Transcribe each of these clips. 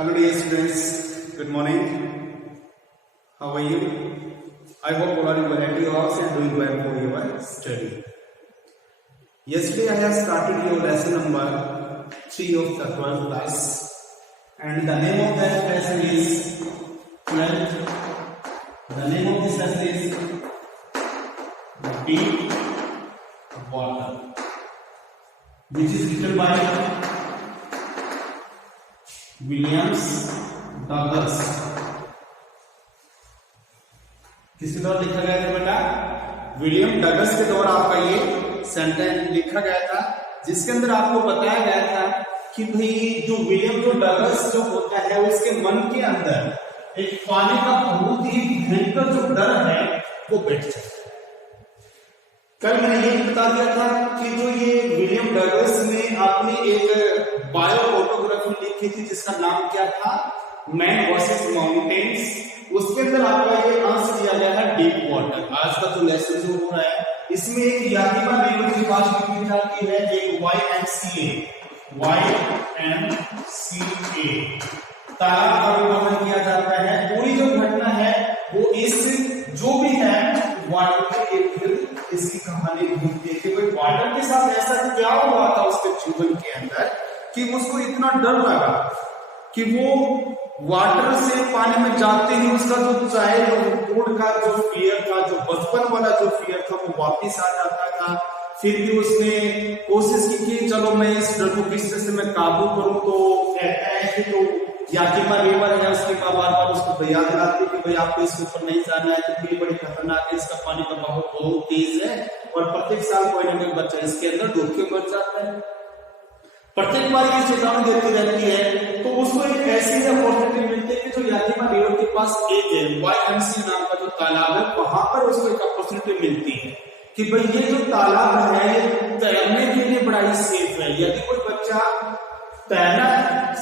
Hello dear students, good morning. How are you? I hope all are well at your house and doing well for your study. Yesterday I have started your lesson number 3 of the 12th class and the name of that lesson is 12. The name of this lesson is Deep Water, which is written by Williams Douglas. किसके द्वारा लिखा गया था बेटा? William Douglas के द्वारा आपका ये सेंटेंस लिखा गया था, जिसके अंदर आपको बताया गया था कि भाई जो विलियम जो डगलस जो होता है उसके मन के अंदर एक पानी का बहुत ही भयंकर जो डर है वो बैठ जाता है। कल मैंने ये बता दिया था कि जो ये विलियम डगलस ने अपनी एक बायो फोटोग्राफी लिखी थी जिसका नाम क्या था? Man versus mountains. उसके अंदर आपका ये अंश दिया गया है डीप वाटर। आज का जो लेसन जो हो रहा है इसमें एक यातिमा रिवर की बात लिखी जाती है, एक YMCA तालाब का वर्णन किया जाता है। पूरी जो घटना है वो इस जो भी है वाटर के इर्द इसकी कहानी घूमती है कि भाई वाटर के साथ ऐसा क्या हुआ था उसके जीवन के अंदर कि उसको इतना डर लगा कि वो वाटर से पानी में जाते ही उसका जो चाइल्डहुड का जो फियर था, जो बचपन वाला जो फियर था वो वापिस आ जाता था। फिर भी उसने कोशिश की कि चलो मैं इस डर को किस तरह से मैं काबू करूं। तो कहता है कि तो यातिमा रिवर है, उसके बार बार उसको याद दिलाती है कि भाई आपको इसके ऊपर नहीं जाना है क्योंकि बड़ी खतरनाक है, इसका पानी का बहाव बहुत तेज है और प्रत्येक साल कोई ना कोई बच्चा इसके अंदर डूब के मर जाता है। प्रत्येक बार ये चेतावनी देती रहती है। तो उसको एक ऐसी अपॉर्चुनिटी मिलती है कि जो यातिमा रिवर के पास एक है YMCA नाम का जो तालाब है, वहां पर उसको एक अपॉर्चुनिटी मिलती है कि भाई ये जो तालाब है ये तैरने के लिए बड़ा ही सेफ है। यदि कोई बच्चा तैरना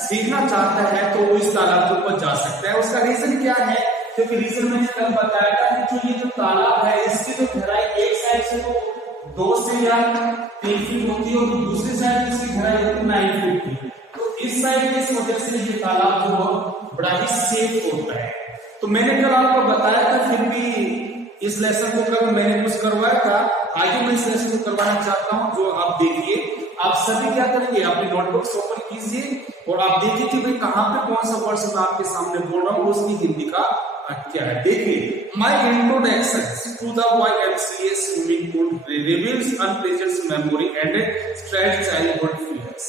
सीखना चाहता है तो वो इस तालाब के ऊपर जा सकता है। उसका रीजन क्या है? क्योंकि रीजन मैंने कल बताया था कि जो ये जो तालाब है इसकी जो गहराई एक साइड से तो 2 से या 3 फीट होती है और दूसरी साइड इसकी गहराई होती है 9 फीट की। तो इस साइड की इस वजह से ये तालाब जो बड़ा ही सेफ होता है। तो मैंने कल आपको बताया था, फिर भी इस लेसन को कल मैंने कुछ करवाया था, आगे मैं इस लेसन को करवाना चाहता हूं जो आप देखिए। आप सभी क्या करेंगे, अपनी नोटबुक ओपन कीजिए और आप देखिए कि भाई कहां पे कौन सा वर्ड मैं आपके सामने बोल रहा हूं, उसकी हिंदी का अर्थ क्या है। देखिए, my introduction to the YMCA swimming pool reveals unpleasant memory and stressed childhood feelings.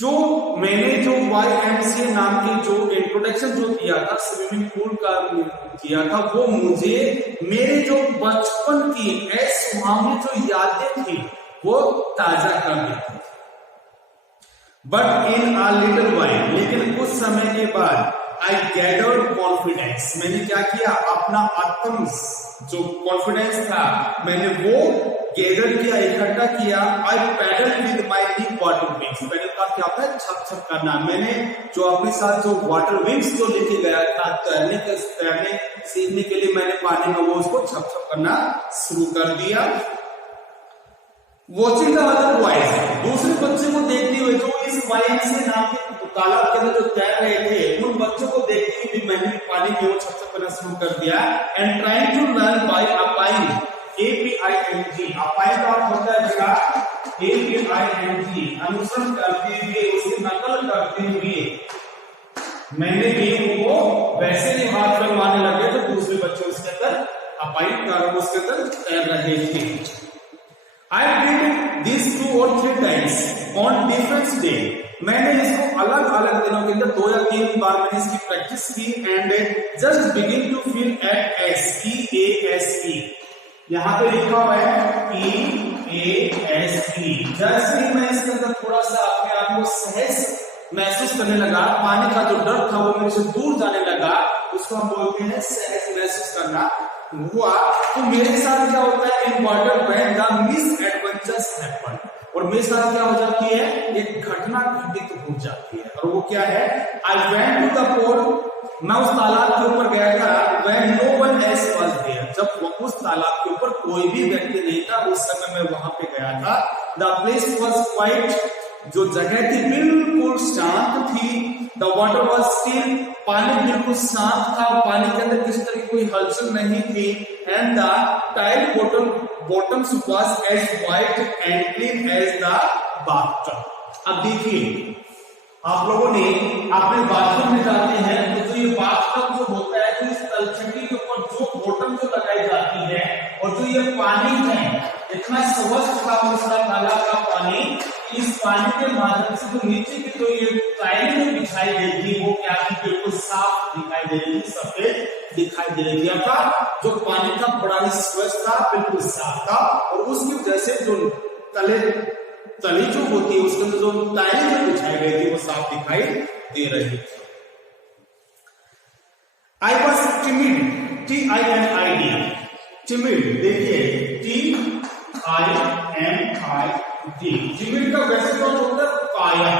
जो मैंने जो YMCA नाम की जो इंट्रोडक्शन जो किया था स्विमिंग पूल का किया था, वो मुझे मेरे जो बचपन की सुहावनी जो यादें थी वो ताजा कर देती। But in a little while, लेकिन कुछ समय के बाद आई गैदर्ड कॉन्फिडेंस, मैंने क्या किया, अपना आत्म जो कॉन्फिडेंस था मैंने वो गैदर किया, इकट्ठा किया। I paddle with my deep water wings. Paddle का क्या होता है? छप छप करना। मैंने जो अपने साथ जो वाटर विंग्स जो लेके गया था तैरने सीखने के लिए, मैंने पानी में वो उसको छप छप करना शुरू कर दिया। वॉचिंग द अदर बॉयज, दूसरे बच्चे को देखते हुए जो इस YMCA नाम के तालाब के अंदर जो तैर रहे थे, उन बच्चों को देखते हुए मैंने पानी में वो छप छप करना शुरू कर दिया। And trying to learn by aping, APING। Aping का अर्थ होता है बेटा APING, अनुसरण करते हुए, उसकी नकल करते हुए मैंने भी उनको वैसे ही हाथ करवाने लगे तो दूसरे बच्चे उसके अंदर अपाइंग कर उसके अंदर तैर रहे थे। I did this 2 or 3 times on different day। मैंने इसको अलग अलग दिनों के अंदर 2 या 3 बार मैंने इसकी प्रैक्टिस की। And just begin to feel at EASE, यहाँ पे लिखा हुआ है EASE। जैसे ही मैं इसके अंदर थोड़ा सा अपने आप को सहज महसूस करने लगा, पानी का जो डर था वो मेरे से दूर जाने लगा, उसको हम बोलते हैं सहज महसूस करना हुआ। तो मेरे साथ क्या होता है, in water when the miss adventures happen, और मेरे साथ क्या हो जाती है, एक घटना घटित हो जाती है। और वो क्या है, I went to the pool, मैं उस तालाब के ऊपर गया था। When no one else was there, जब उस तालाब के ऊपर कोई भी व्यक्ति नहीं था, उस समय मैं वहां पे गया था। द प्लेस वाज क्वाइट जो जगह थी बिल्कुल शांत थी। द वाटर वॉज स्टिल, पानी बिल्कुल शांत था, पानी के अंदर किसी तरह की कोई हलचल नहीं थी। And the tile bottoms was as white and clean as the bathtub. अब देखिए, आप लोगों ने अपने बाथरूम में जाते हैं तो जो ये बाथटब जो होता है, तो इस तलछटी के ऊपर जो बॉटम जो लगाई जाती है और जो ये पानी है इतना स्वच्छ था उसका तालाब का पानी, इस पानी के माध्यम से जो नीचे की जो ये टाइल में दिखाई देती वो क्या थी, बिल्कुल साफ दिखाई दे रही थी, सफेद दिखाई दे रही थी। था जो पानी था बड़ा ही स्वच्छ था, बिल्कुल साफ था, और उसकी वजह से जो तली जो होती है उसके अंदर जो टाइल जो बिछाई गई थी वो साफ दिखाई दे रही थी। I was timid, TIMID, timid, देखिए TIMID, टिमिड का वैसे तो होता है काया,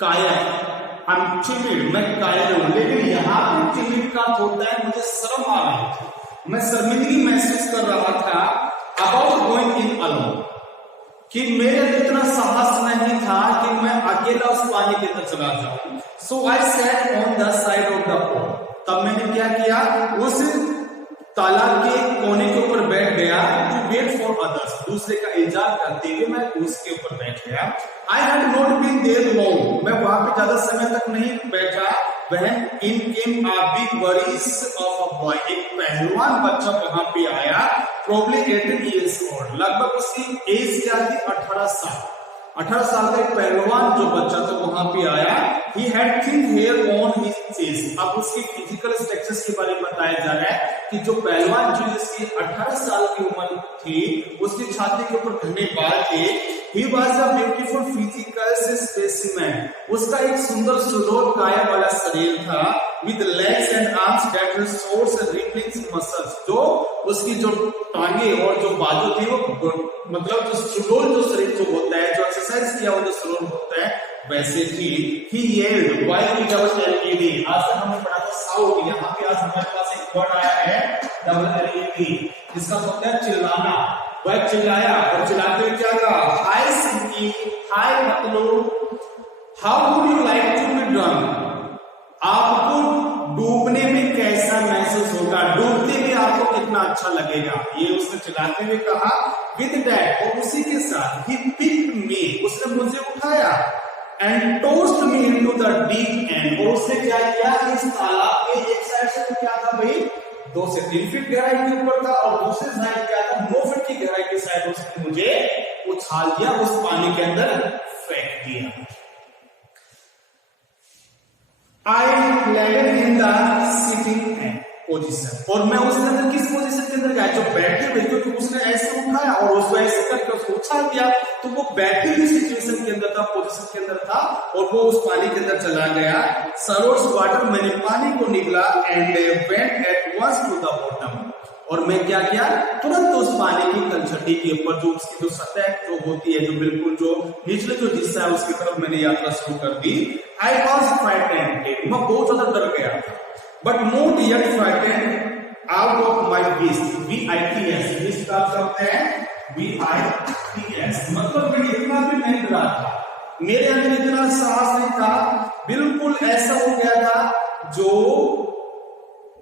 काया, आई एम टिमिड, मैं काया हूं, लेकिन यहाँ पे टिमिड का होता है मुझे शर्म आ रही थी, मैं शर्मिंदगी महसूस कर रहा था अबाउट गोइंग इन अलोन, कि मेरे इतना साहस नहीं था कि मैं अकेला उस पानी के अंदर चला जाऊं। So I set on the side of the pole, तब मैंने क्या किया, उस तालाब के कोने के ऊपर बैठ गया, टू वेट फॉर अदर्स, दूसरे का इंतजार करते हुए मैं उसके ऊपर बैठ गया। I had not been there long, मैं वहां पे ज्यादा समय तक नहीं बैठा। When in came a big worries of a boy, एक पहलवान बच्चा वहां पे आया, probably 18 years old, लगभग उसकी एज क्या थी, 18 साल, 18 साल का एक पहलवान जो बच्चा था वहां पे आया। He had thin hair on his chest, अब उसकी फिजिकल स्ट्रक्चर्स के बारे में बताया जा रहा है कि जो पहलवान जो जिसकी 18 साल की उम्र थी उसकी छाती के ऊपर घने बाल थे। He was a beautiful physical specimen, उसका एक सुंदर सुडौल काया वाला शरीर था, with legs and arms that were short and rippling muscles, जो उसकी जो टांगे और जो बाजू थी वो मतलब जो सुडौल जो शरीर जो होता है, जो एक्सरसाइज किया हुआ जो सुडौल होता है वैसे थी। He yelled while he was LED, आज तक हमने पढ़ा था साउट, यहाँ पे आज हमारे पास एक वर्ड आया है LED, जिसका होता है चिल्लाना। वह चिल्लाया और चिल्लाते हुए क्या कहा, हाय सिंकी, हाय मतलब, how would you like to be drunk, आपको डूबने में कैसा महसूस होगा, डूबते में आपको कितना अच्छा लगेगा, ये उसने चिल्लाते हुए कहा। विद दैट, और उसी के साथ, ही पिक्ड मी, उसने मुझे उठाया, and toast me into the deep and, और उसने क्या किया, इस तालाब के एक साइड से क्या था भाई, 2 से 3 फीट गहराई के ऊपर था, और दूसरे साइड क्या था, 9 फीट की गहराई की साइड उसने मुझे उछाल दिया, उस पानी के अंदर फेंक दिया। I landed in the sitting position, और मैं उसके अंदर किस पोजीशन के अंदर गया, जो बैठे हुए, क्योंकि उसने ऐसे उठाया और उसको ऐसे करके उसको उछाल दिया, तो वो बैठी हुई सिचुएशन के अंदर था, पोजीशन के अंदर था, और वो उस पानी के अंदर चला गया। सरोर्स वाटर, मैंने पानी को निकला, and went at once to the bottom, और मैं क्या किया, तुरंत उस पानी की तलछटी के ऊपर जो उसकी जो सतह जो होती है, जो बिल्कुल जो निचले जो हिस्सा है उसकी तरफ मैंने यात्रा शुरू कर दी। आई वॉज फ्राइटेंड, मैं बहुत ज्यादा डर गया था, but not yet frightened out of my beast, VITS, beast का करते हैं VITS, मतलब मैं इतना भी नहीं डरा था, मेरे अंदर इतना साहस नहीं था, बिल्कुल ऐसा हो गया था जो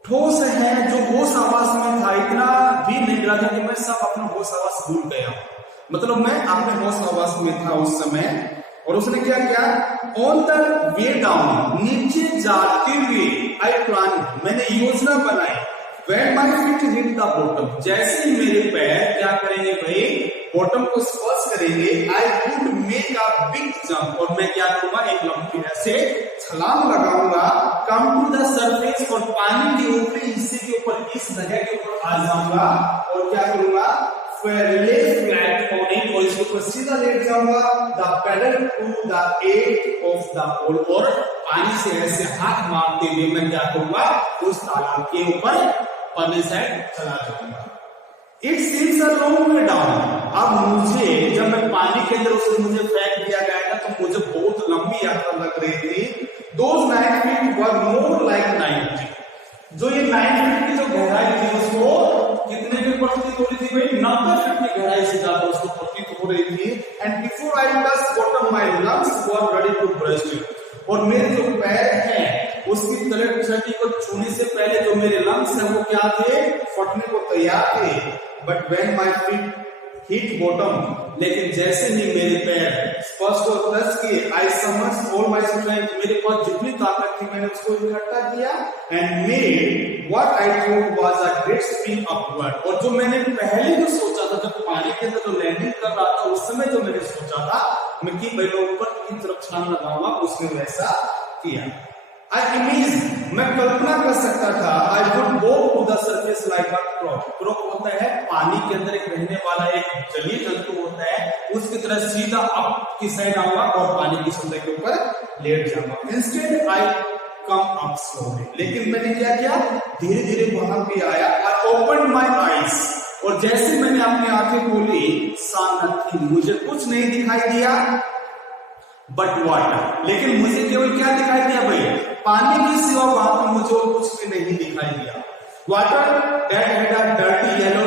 ठोस है, जो होश आवास में था, इतना भी नहीं डरा था कि मैं सब अपना होश आवास भूल गया, मतलब मैं अपने होश आवास में था उस समय। और उसने क्या किया, ऑन द वे डाउन, नीचे जाते हुए, आई प्लान, मैंने योजना बनाई, when my feet hit the bottom, जैसे मेरे पैर क्या करेंगे भाई, बॉटम को स्पर्श करेंगे, I would make a big jump, और मैं क्या करूंगा, एक लंबी ऐसे छलांग लगाऊंगा, कम टू द सरफेस, और पानी के ऊपरी हिस्से के ऊपर, इस जगह के ऊपर आ जाऊंगा, और क्या करूंगा, और इसके ऊपर सीधा लेट जाऊंगा, the paddle to the edge of the pole, और पानी से ऐसे हाथ मारते हुए मैं क्या करूंगा, उस तालाब के ऊपर परले साइड चला जाऊंगा। It seems a long way down, अब मुझे जब मैं पानी के अंदर उसने मुझे फेंक दिया गया था तो मुझे बहुत लंबी यात्रा लग रही थी। Those 9 feet were more like 90, जो ये 9 फीट की जो गहराई थी उसको कितने की प्रतीत हो रही थी भाई, 90 फीट की गहराई से ज्यादा उसको प्रतीत हो रही थी। And before I touch bottom my lungs were ready to burst. और मेरे जो पैर हैं उसकी तलक छठी को छूने से पहले जो मेरे लंग्स हैं वो क्या थे, फटने को तैयार थे। But when my feet hit bottom, लेकिन जैसे ही मेरे पैर स्पर्श को टच किए, आई समर्स ऑल माय स्ट्रेंथ, मेरे पास जितनी ताकत थी मैंने उसको इकट्ठा किया and made what I thought was a great spin upward. और जो मैंने पहले जो सोचा था, जब पानी के अंदर जो लैंडिंग कर रहा था उस समय जो मैंने सोचा था मैं कि भाई मैं ऊपर की तरफ छलांग लगाऊंगा, उसने वैसा किया। आई इमेजिन, मैं कल्पना कर सकता था, I would go to the surface like a cork. Cork होता है पानी के अंदर एक रहने वाला एक जलीय जंतु होता है, उसकी तरह सीधा अप की साइड आऊंगा और पानी की सतह के ऊपर लेट जाऊंगा। Instead I come up slowly, लेकिन मैंने क्या किया, धीरे धीरे वहां पे आया। आई ओपन माई आईज, और जैसे मैंने अपनी आंखें खोली, सा नथिंग, मुझे कुछ नहीं दिखाई दिया बट वाटर। लेकिन मुझे केवल क्या दिखाई दिया भाई, पानी की सिवा वहां पर मुझे और कुछ भी नहीं दिखाई दिया। Water that had a dirty yellow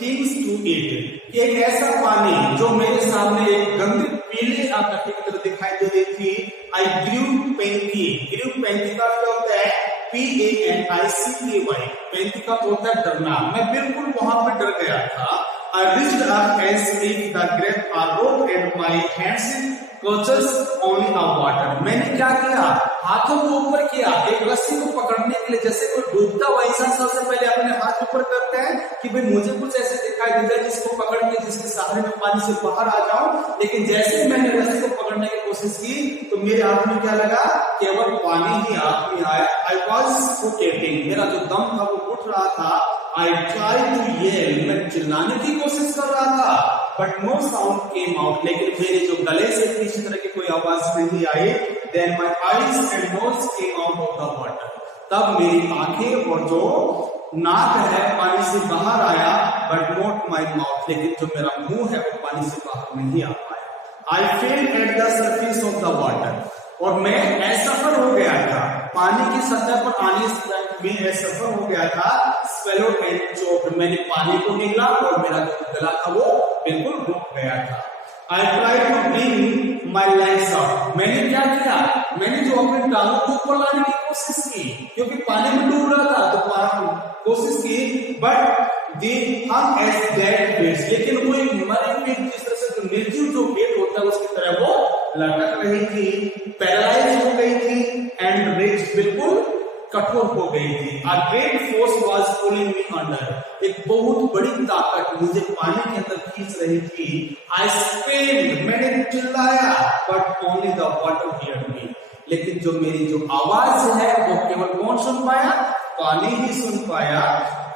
things to it, एक ऐसा पानी जो मेरे सामने एक गंदी पीले आकृति की तरह दिखाई दे रही थी। आई ग्रू पेंकी, ग्रू पेंकी का क्या होता है, PANICKY, पेंकी का होता है डरना। मैं बिल्कुल वहां पर डर गया था। I reached up as if the grip a rope and my hands clutches only a water. मैंने क्या किया, हाथों को ऊपर किया एक रस्सी को पकड़ने के लिए, जैसे कोई डूबता हुआ इंसान सबसे पहले अपने हाथ ऊपर करते हैं कि भाई मुझे कुछ ऐसे दिखाई दे जाए जिसको पकड़ के जिसके सहारे में पानी से बाहर आ जाऊं। लेकिन जैसे मैंने रस्सी को पकड़ने की कोशिश की तो मेरे हाथ में क्या लगा, केवल पानी ही हाथ में आया। आई वॉज सफोकेटिंग, मेरा जो दम था वो उठ रहा था। I tried to yell, मैं चिल्लाने की कोशिश कर रहा था, but no sound came out, लेकिन मेरे जो गले से किसी तरह की कोई आवाज नहीं आई। Then my eyes and nose came out of the water, तब मेरी आंखें और जो नाक है पानी से बाहर आया, but not my mouth, लेकिन जो मेरा मुंह है वो पानी से बाहर नहीं आ पाया। I fell at the surface of the water, और मैं असफल हो गया था, पानी की सतह पर आने में असफल हो गया था। swallowed and choked, मैंने पानी को निगला और मेरा जो गला था वो बिल्कुल रुक गया था। I tried to bring my legs up, मैंने क्या किया, मैंने जो अपने टांगों को ऊपर लाने की कोशिश की, क्योंकि पानी में डूब रहा था तो कोशिश की, but they hung as dead weights, लेकिन वो एक मरे हुए जिस तरह से निर्जीव जो वेट होता है उसकी तरह वो लटक रही थी, पैरालाइज हो गई थी एंड रिच, बिल्कुल कठोर हो गई थी। A great force was pulling me under, एक बहुत बड़ी ताकत मुझे पानी के अंदर खींच रही थी। I screamed, मैंने चिल्लाया, but only the water heard me, लेकिन जो मेरी जो आवाज है वो केवल कौन सुन पाया, पानी ही सुन पाया।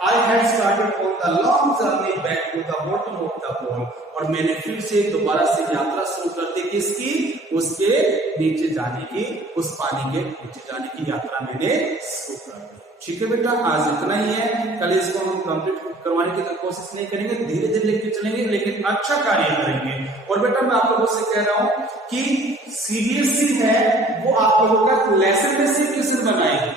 I had started on the long journey back to the bottom of the pool, और मैंने फिर से दोबारा से यात्रा शुरू कर दी, किसकी, उसके नीचे जाने की, उस पानी के नीचे जाने की यात्रा मैंने शुरू कर दी। ठीक है बेटा, आज इतना ही है, कल इसको हम कंप्लीट करवाने की कोशिश नहीं करेंगे, धीरे धीरे लेके चलेंगे, लेकिन अच्छा कार्य करेंगे। और बेटा मैं आप लोगों से कह रहा हूं कि CBSE है वो आप लोगों का लेसन बेसिक लेसन बनाएगी,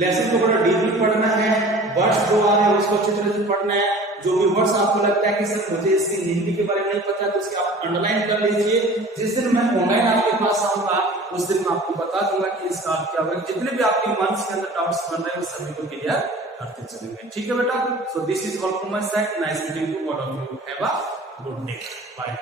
लेसन को बड़ा डीपली पढ़ना है, वर्ड्स जो आ रहे हैं उसको अच्छी तरह से पढ़ना है। जो भी वर्ड्स आपको लगता है कि सर मुझे इसकी हिंदी के बारे में नहीं पता तो उसके आप अंडरलाइन कर लीजिए। जिस दिन मैं ऑनलाइन आपके पास आऊंगा उस दिन मैं आपको बता दूंगा कि इसका अर्थ क्या होगा। जितने भी आपके मन के अंदर डाउट्स बन रहे हैं सभी को क्लियर करते चलेंगे। ठीक है बेटा, so this is all from my side, nice meeting to all of you, have a good day, bye.